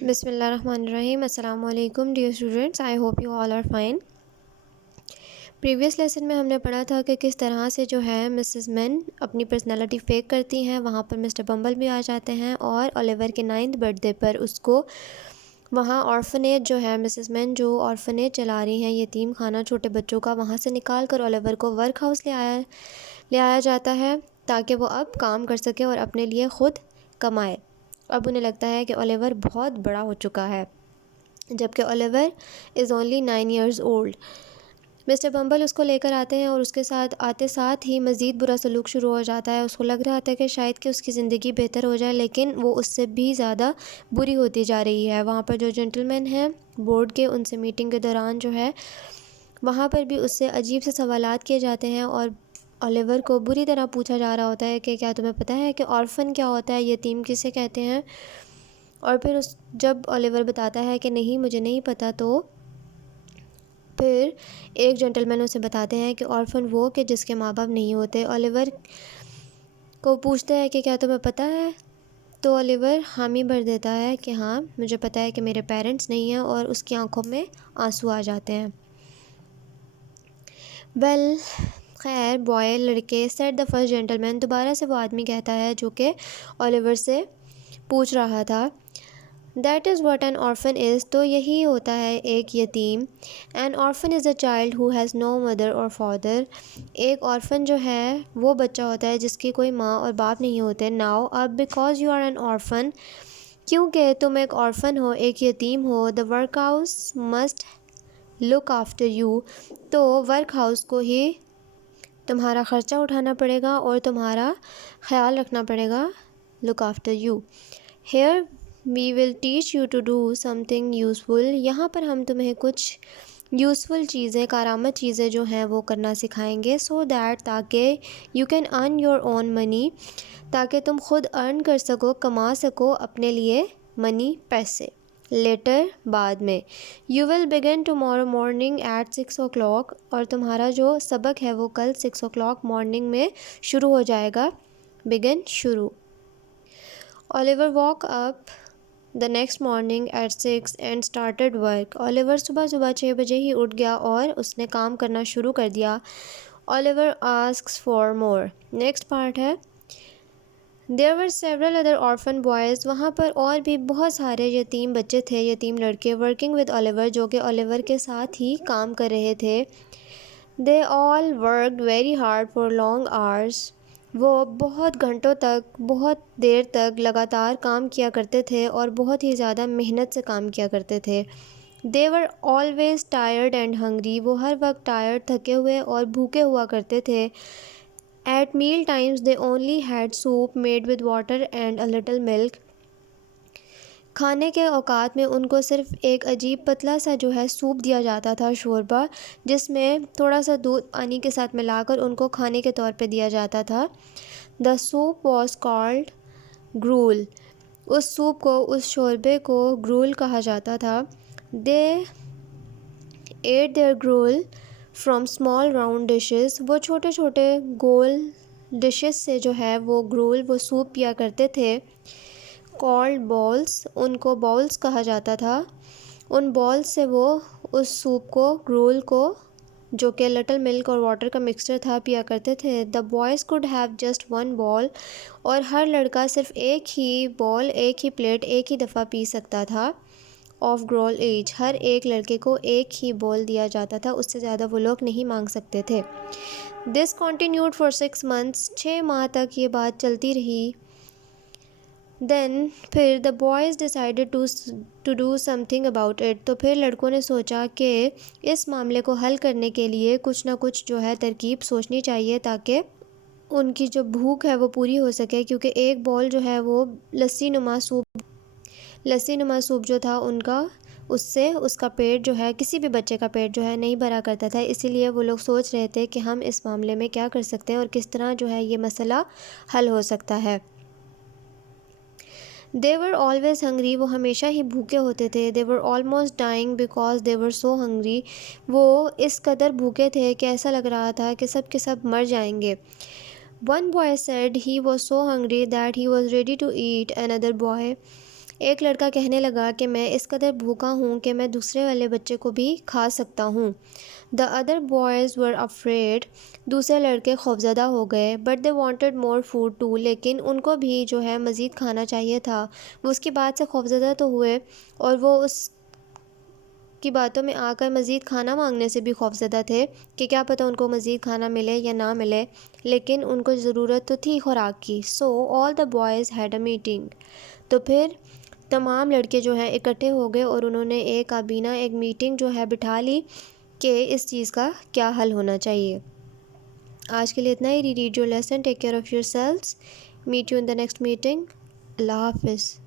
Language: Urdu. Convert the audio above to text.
بسم اللہ الرحمن الرحیم. السلام علیکم dear students. I hope you all are fine. Previous lesson میں ہم نے پڑھا تھا کہ کس طرح سے جو ہے مسز مین اپنی پرسنالٹی فیک کرتی ہیں. وہاں پر مسٹر بمبل بھی آ جاتے ہیں اور اولیور کے 9th برتھ ڈے پر اس کو وہاں آرفنیج جو ہے مسز مین جو آرفنیج چلا رہی ہیں یتیم خانہ چھوٹے بچوں کا, وہاں سے نکال کر اولیور کو ورک ہاؤس لے آیا جاتا ہے تاکہ وہ اب کام کر سکے اور اپنے لیے خود کمائے. اب انہیں لگتا ہے کہ اولیور بہت بڑا ہو چکا ہے جبکہ Oliver is only 9 years old. Mister Bumble اس کو لے کر آتے ہیں اور اس کے ساتھ ہی مزید برا سلوک شروع ہو جاتا ہے. اس کو لگ رہا تھا کہ شاید کہ اس کی زندگی بہتر ہو جائے لیکن وہ اس سے بھی زیادہ بری ہوتی جا رہی ہے. وہاں پر جو جنٹل مین ہیں بورڈ کے, ان سے میٹنگ کے دوران جو ہے وہاں پر بھی اس سے عجیب سے سوالات کیے جاتے ہیں اور اولیور کو بری طرح پوچھا جا رہا ہوتا ہے کہ کیا تمہیں پتہ ہے کہ آرفن کیا ہوتا ہے, یتیم کسے کہتے ہیں. اور پھر جب اولیور بتاتا ہے کہ نہیں مجھے نہیں پتہ, تو پھر ایک جنٹل مین اسے بتاتے ہیں کہ آرفن وہ کہ جس کے ماں باپ نہیں ہوتے. اولیور کو پوچھتا ہے کہ کیا تمہیں پتہ ہے, تو اولیور حامی بھر دیتا ہے کہ ہاں مجھے پتہ ہے کہ میرے پیرنٹس نہیں ہیں, اور اس کی آنکھوں میں آنسو آ جاتے ہیں. خیر بوائے لڑکے سیٹ دا فرسٹ جنٹل مین. دوبارہ سے وہ آدمی کہتا ہے جو کہ اولیور سے پوچھ رہا تھا, that is what an orphan is. تو یہی ہوتا ہے ایک یتیم. An orphan is a child who has no mother اور فادر. ایک آرفن جو ہے وہ بچہ ہوتا ہے جس کی کوئی ماں اور باپ نہیں ہوتے. ناؤ اب because you are an orphan, کیونکہ تم ایک آرفن ہو, ایک یتیم ہو, the workhouse must look after you. تو ورک ہاؤس کو ہی تمہارا خرچہ اٹھانا پڑے گا اور تمہارا خیال رکھنا پڑے گا. Look after you. Here we will teach you to do something useful. یہاں پر ہم تمہیں کچھ یوزفل چیزیں, کارآمد چیزیں جو ہیں وہ کرنا سکھائیں گے. سو دیٹ تاکہ you can earn your own money, تاکہ تم خود ارن کر سکو, کما سکو اپنے لیے منی, پیسے. لیٹر بعد میں. You will begin tomorrow morning at 6 o'clock. اور تمہارا جو سبق ہے وہ کل 6 o'clock مارننگ میں شروع ہو جائے گا. بگن شروع. Oliver walk up the next morning at 6 and started work. Oliver صبح 6 بجے ہی اٹھ گیا اور اس نے کام کرنا شروع کر دیا. Oliver asks for more. Next part ہے there were several other orphan boys. وہاں پر اور بھی بہت سارے یتیم بچے تھے, یتیم لڑکے, working with Oliver جو کہ اولیور کے ساتھ ہی کام کر رہے تھے. they all worked very hard for long hours. وہ بہت گھنٹوں تک, بہت دیر تک لگاتار کام کیا کرتے تھے اور بہت ہی زیادہ محنت سے کام کیا کرتے تھے. they were always tired and hungry. وہ ہر وقت ٹائرڈ, تھکے ہوئے اور بھوکے ہوا کرتے تھے. at meal times they only had soup made with water and a little milk. کھانے کے اوقات میں ان کو صرف ایک عجیب پتلا سا جو ہے سوپ دیا جاتا تھا, شوربہ, جس میں تھوڑا سا دودھ پانی کے ساتھ ملا کر ان کو کھانے کے طور پہ دیا جاتا تھا. the soup was called gruel. اس سوپ کو, اس شوربے کو گرول کہا جاتا تھا. they ate their gruel from small round dishes. وہ چھوٹے چھوٹے گول ڈشز سے جو ہے وہ گرول, وہ سوپ پیا کرتے تھے. called balls. ان کو بالز کہا جاتا تھا. ان بالز سے وہ اس سوپ کو, گرول کو, جو کہ لٹل ملک اور واٹر کا مکسچر تھا, پیا کرتے تھے. the boys could have just one ball. اور ہر لڑکا صرف ایک ہی بال, ایک ہی پلیٹ, ایک ہی دفعہ پی سکتا تھا. of gruel each. ہر ایک لڑکے کو ایک ہی بال دیا جاتا تھا, اس سے زیادہ وہ لوگ نہیں مانگ سکتے تھے. this continued for 6 months. 6 ماہ تک یہ بات چلتی رہی. then پھر the boys decided to do something about it. تو پھر لڑکوں نے سوچا کہ اس معاملے کو حل کرنے کے لیے کچھ نہ کچھ جو ہے ترکیب سوچنی چاہیے تاکہ ان کی جو بھوک ہے وہ پوری ہو سکے, کیونکہ ایک بال جو ہے وہ لسی نما سوپ جو تھا ان کا, اس سے اس کا پیٹ جو ہے, کسی بھی بچے کا پیٹ جو ہے نہیں بھرا کرتا تھا. اسی لیے وہ لوگ سوچ رہے تھے کہ ہم اس معاملے میں کیا کر سکتے ہیں اور کس طرح جو ہے یہ مسئلہ حل ہو سکتا ہے. they were always hungry. وہ ہمیشہ ہی بھوکے ہوتے تھے. they were almost dying because they were so hungry. وہ اس قدر بھوکے تھے کہ ایسا لگ رہا تھا کہ سب کے سب مر جائیں گے. one boy said he was so hungry that he was ready to eat another boy. ایک لڑکا کہنے لگا کہ میں اس قدر بھوکا ہوں کہ میں دوسرے والے بچے کو بھی کھا سکتا ہوں۔ The other boys were afraid. دوسرے لڑکے خوفزدہ ہو گئے. But they wanted more food too. لیکن ان کو بھی جو ہے مزید کھانا چاہیے تھا۔ وہ اس کی بات سے خوفزدہ تو ہوئے اور وہ اس کی باتوں میں آ کر مزید کھانا مانگنے سے بھی خوفزدہ تھے کہ کیا پتہ ان کو مزید کھانا ملے یا نہ ملے، لیکن ان کو ضرورت تو تھی خوراک کی۔ So all the boys had a meeting. تو پھر تمام لڑکے جو ہیں اکٹھے ہو گئے اور انہوں نے ایک میٹنگ جو ہے بٹھا لی کہ اس چیز کا کیا حل ہونا چاہیے۔ آج کے لیے اتنا ہی۔ Read your lesson. Take care of yourselves. Meet you in the next meeting. اللہ حافظ.